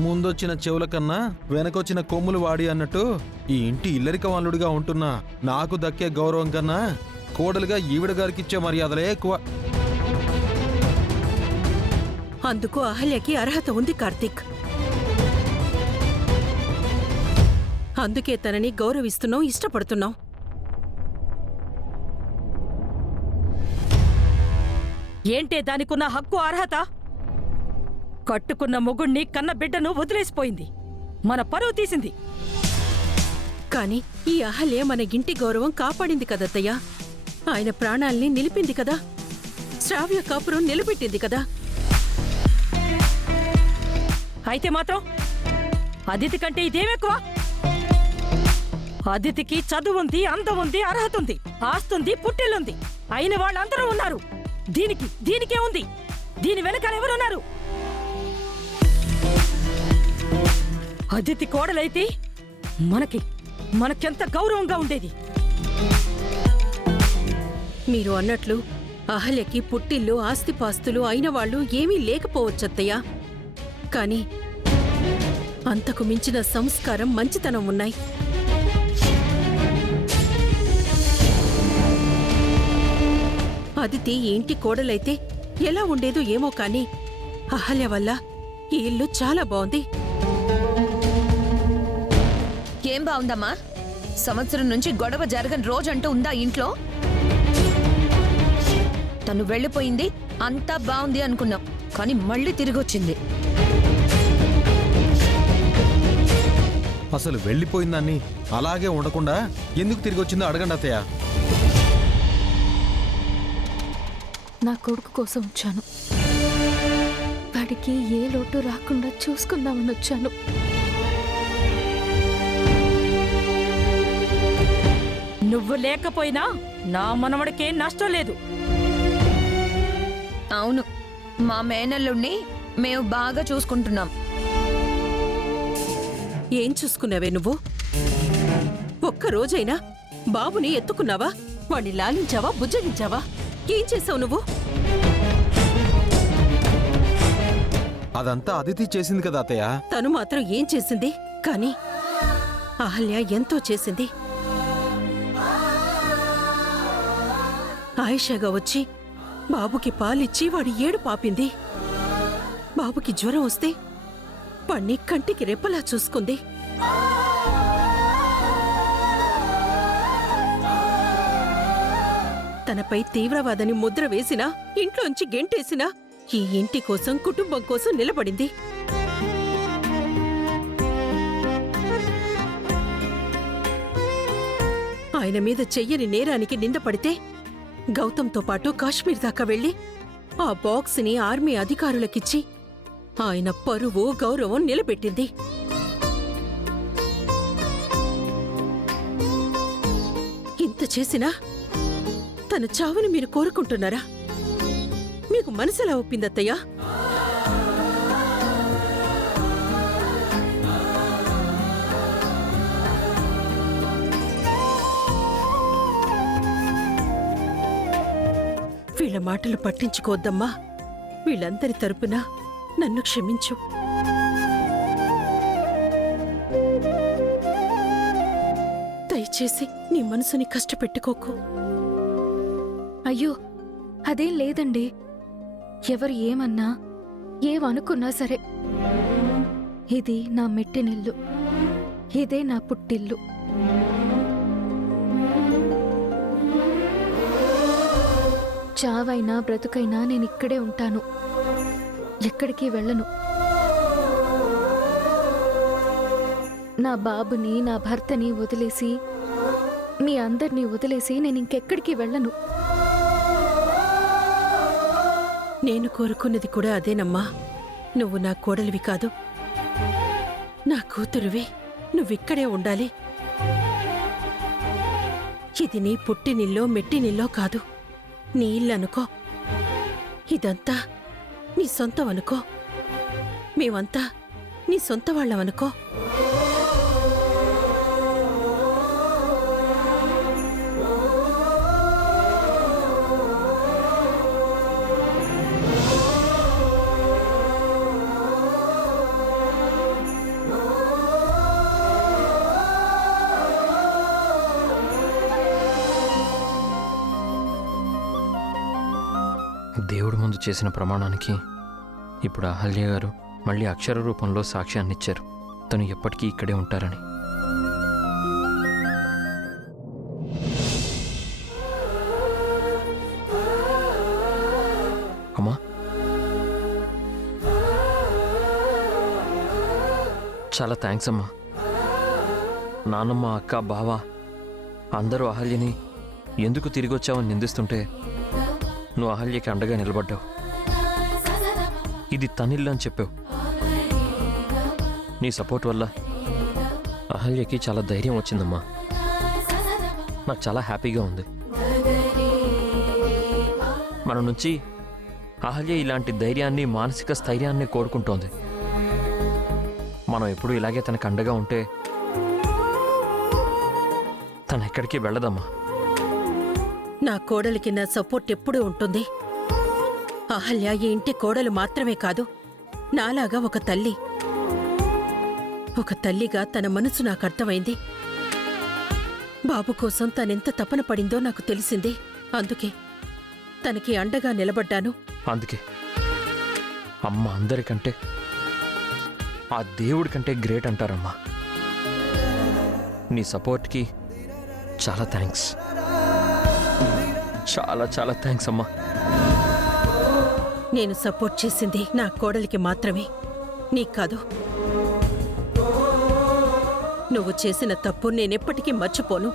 ముందొచ్చిన చెవుల కన్నా వెనకొచ్చిన కొమ్ములు వాడి అన్నట్టు ఈ ఇంటి ఇల్లరిక వాళ్ళుడిగా ఉంటున్నా నాకు దక్కే గౌరవం కన్నా కోడలుగా ఈవిడ గారికిచ్చే మర్యాదలే ఎక్కువ. అందుకు అహల్యకి అర్హత ఉంది కార్తీక్. అందుకే తనని గౌరవిస్తున్నాం, ఇష్టపడుతున్నాం. ఏంటే దానికున్న హక్కు అర్హత? కట్టుకున్న మొగుణ్ణి కన్న బిడ్డను వదిలేసిపోయింది, మన పరువు తీసింది. కాని ఈ అహల్య మన ఇంటి గౌరవం కాపాడింది కదత్తయ్యా. ఆయన ప్రాణాల్ని నిలిపింది కదా, శ్రావ్య కాపురం నిలబెట్టింది కదా. అయితే మాత్రం అదితి కంటే ఇదేమెక్కువ? అదితికి చదువుంది, అందం ఉంది, అర్హత ఉంది, ఆస్తుంది, పుట్టిల్లుంది, అయిన వాళ్ళందరూ ఉన్నారు. దీనికే ఉంది. దీని వెనకాల ఎవరున్నారు? అదితి కోడలైతే మనకెంత గౌరవంగా ఉండేది. మీరు అన్నట్లు అహల్యకి పుట్టిల్లు, ఆస్తిపాస్తులు అయిన వాళ్ళు ఏమీ లేకపోవచ్చత్తయ్యా. కాని అంతకు మించిన సంస్కారం, మంచితనం ఉన్నాయి. అదితి ఈ ఇంటి కోడలైతే ఎలా ఉండేదో ఏమో కాని అహల్య వల్ల ఈ ఇల్లు చాలా బాగుంది. ఏం బాగుందమ్మా? సంవత్సరం నుంచి గొడవ జరగని రోజంటూ ఉందా ఇంట్లో? తను వెళ్ళిపోయింది, అంతా బాగుంది అనుకున్నాం, కానీ మళ్ళీ తిరిగొచ్చింది. అసలు వెళ్ళిపోయిందాన్ని అలాగే ఉండకుండా ఎందుకు తిరిగి వచ్చిందో అడగండి అత్తయ్య. నా కొడుకు కోసం వచ్చాను. వాడికి ఏ లోటు రాకుండా చూసుకుందామని వచ్చాను. నువ్వు లేకపోయినా నా మనవడికే నష్టం లేదు. అవును, మా మేనల్లుణ్ణి మేము బాగా చూసుకుంటున్నాం. ఏం చూసుకున్నావే నువ్వు? ఒక్కరోజైనా బాబుని ఎత్తుకున్నావా? వాణ్ణి లాలించావా, బుజ్జగించావా? ఏం చేసావు నువ్వు? అదంతా అదితి చేసింది కదా అత్తయ్య. తను మాత్రం ఏం చేసింది? కాని అహల్య ఎంతో చేసింది. ఆయిషాగా వచ్చి బాబుకి పాలిచ్చి వాడి ఏడు పాపింది. బాబుకి జ్వరం వస్తే వాణ్ణి కంటికి రెప్పలా చూసుకుంది. తనపై తీవ్రవాదని ముద్ర వేసినా, ఇంట్లోంచి గెంటేసినా ఈ ఇంటి కోసం, కుటుంబం కోసం నిలబడింది. ఆయన మీద చెయ్యని నేరానికి నిందపడితే గౌతంతో పాటు కాశ్మీర్ దాకా వెళ్లి ఆ బాక్స్ని ఆర్మీ అధికారులకిచ్చి ఆయన పరువు, గౌరవం నిలబెట్టింది. ఇంత చేసినా తన చావుని మీరు కోరుకుంటున్నారా? మీకు మనసులా ఒప్పిందత్తయ్యా? వీళ్ళ మాటలు పట్టించుకోవద్దమ్మా. వీళ్ళందరి తరపున నన్ను క్షమించు. దయచేసి నీ మనసుని కష్టపెట్టుకోకు. అయ్యో, అదేం లేదండి. ఎవరు ఏమన్నా, ఏమనుకున్నా సరే, ఇది నా మెట్టినిల్లు, ఇదే నా పుట్టిల్లు. చావైనా బ్రతుకైనా నేనిక్కడే ఉంటాను, ఎక్కడికి వెళ్ళను. నా బాబుని, నా భర్తని వదిలేసి, మీ అందరినీ వదిలేసి నేనింకెక్కడికి వెళ్ళను. నేను కోరుకున్నది కూడా అదేనమ్మా. నువ్వు నా కోడలివి కాదు, నా కూతురువి. నువ్విక్కడే ఉండాలి. ఇది నీ పుట్టినిల్లో, మెట్టినిల్లో కాదు, నీ ఇల్లనుకో. ఇదంతా నీ సొంతం అనుకో. మేమంతా నీ సొంత వాళ్ళమనుకో. దేవుడి ముందు చేసిన ప్రమాణానికి ఇప్పుడు అహల్య గారు మళ్ళీ అక్షర రూపంలో సాక్ష్యాన్నిచ్చారు. తను ఎప్పటికీ ఇక్కడే ఉంటారని. అమ్మా, చాలా థ్యాంక్స్ అమ్మా. నాన్నమ్మ, అక్క, బావ అందరూ అహల్యని ఎందుకు తిరిగి వచ్చావని నిందిస్తుంటే నువ్వు అహల్యకి అండగా నిలబడ్డావు. ఇది తనిల్లు అని చెప్పావు. నీ సపోర్ట్ వల్ల అహల్యకి చాలా ధైర్యం వచ్చిందమ్మా. నాకు చాలా హ్యాపీగా ఉంది. మన నుంచి అహల్య ఇలాంటి ధైర్యాన్ని, మానసిక స్థైర్యాన్ని కోరుకుంటోంది. మనం ఎప్పుడూ ఇలాగే తనకు అండగా ఉంటే తను ఎక్కడికి వెళ్ళదమ్మా. నా కోడలికి నా సపోర్ట్ ఎప్పుడూ ఉంటుంది. అహల్య ఈ ఇంటి కోడలు మాత్రమే కాదు, నాలాగా ఒక తల్లి. ఒక తల్లిగా తన మనసు నాకు అర్థమైంది. బాబు కోసం తనెంత తపన పడిందో నాకు తెలిసింది. అందుకే తనకి అండగా నిలబడ్డాను. అందుకే అమ్మ అందరికంటే, ఆ దేవుడి కంటే గ్రేట్ అంటారమ్మా. నీ సపోర్ట్కి చాలా థ్యాంక్స్. చాలా చాలా థ్యాంక్స్ అమ్మా. నేను సపోర్ట్ చేసింది నా కోడలికి మాత్రమే, నీకు కాదు. నువ్వు చేసిన తప్పు నేనెప్పటికీ మర్చిపోను,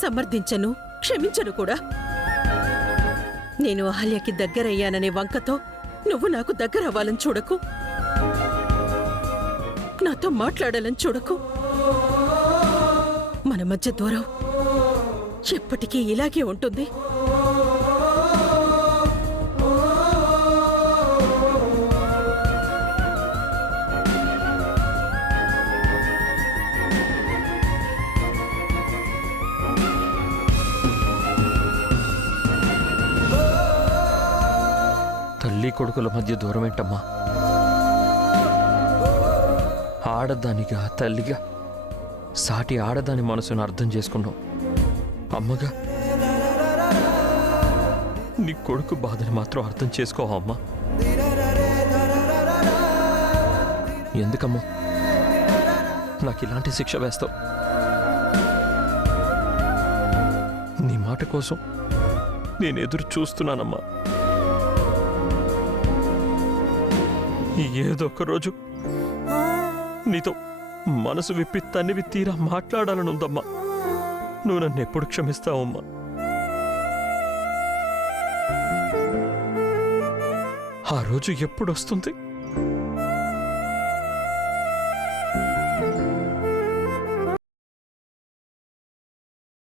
సమర్థించను, క్షమించను కూడా. నేను అహల్యకి దగ్గరయ్యాననే వంకతో నువ్వు నాకు దగ్గర అవ్వాలని చూడకు, నాతో మాట్లాడాలని చూడకు. మన మధ్య దూరం ఎప్పటికీ ఇలాగే ఉంటుంది. తల్లి కొడుకుల మధ్య దూరం ఏంటమ్మా? ఆడదానిగా, తల్లిగా సాటి ఆడదాని మనసును అర్థం చేసుకున్నావు. అమ్మగా నీ కొడుకు బాధని మాత్రం అర్థం చేసుకోవా అమ్మా? ఎందుకమ్మా నాకు ఇలాంటి శిక్ష వేస్తావు? నీ మాట కోసం నేను ఎదురు చూస్తున్నానమ్మా. ఏదో ఒక రోజు నీతో మనసు విప్పి తన్నివి తీరా మాట్లాడాలనుందమ్మా. నువ్వు నన్ను ఎప్పుడు క్షమిస్తావమ్మా? ఆ రోజు ఎప్పుడు వస్తుంది?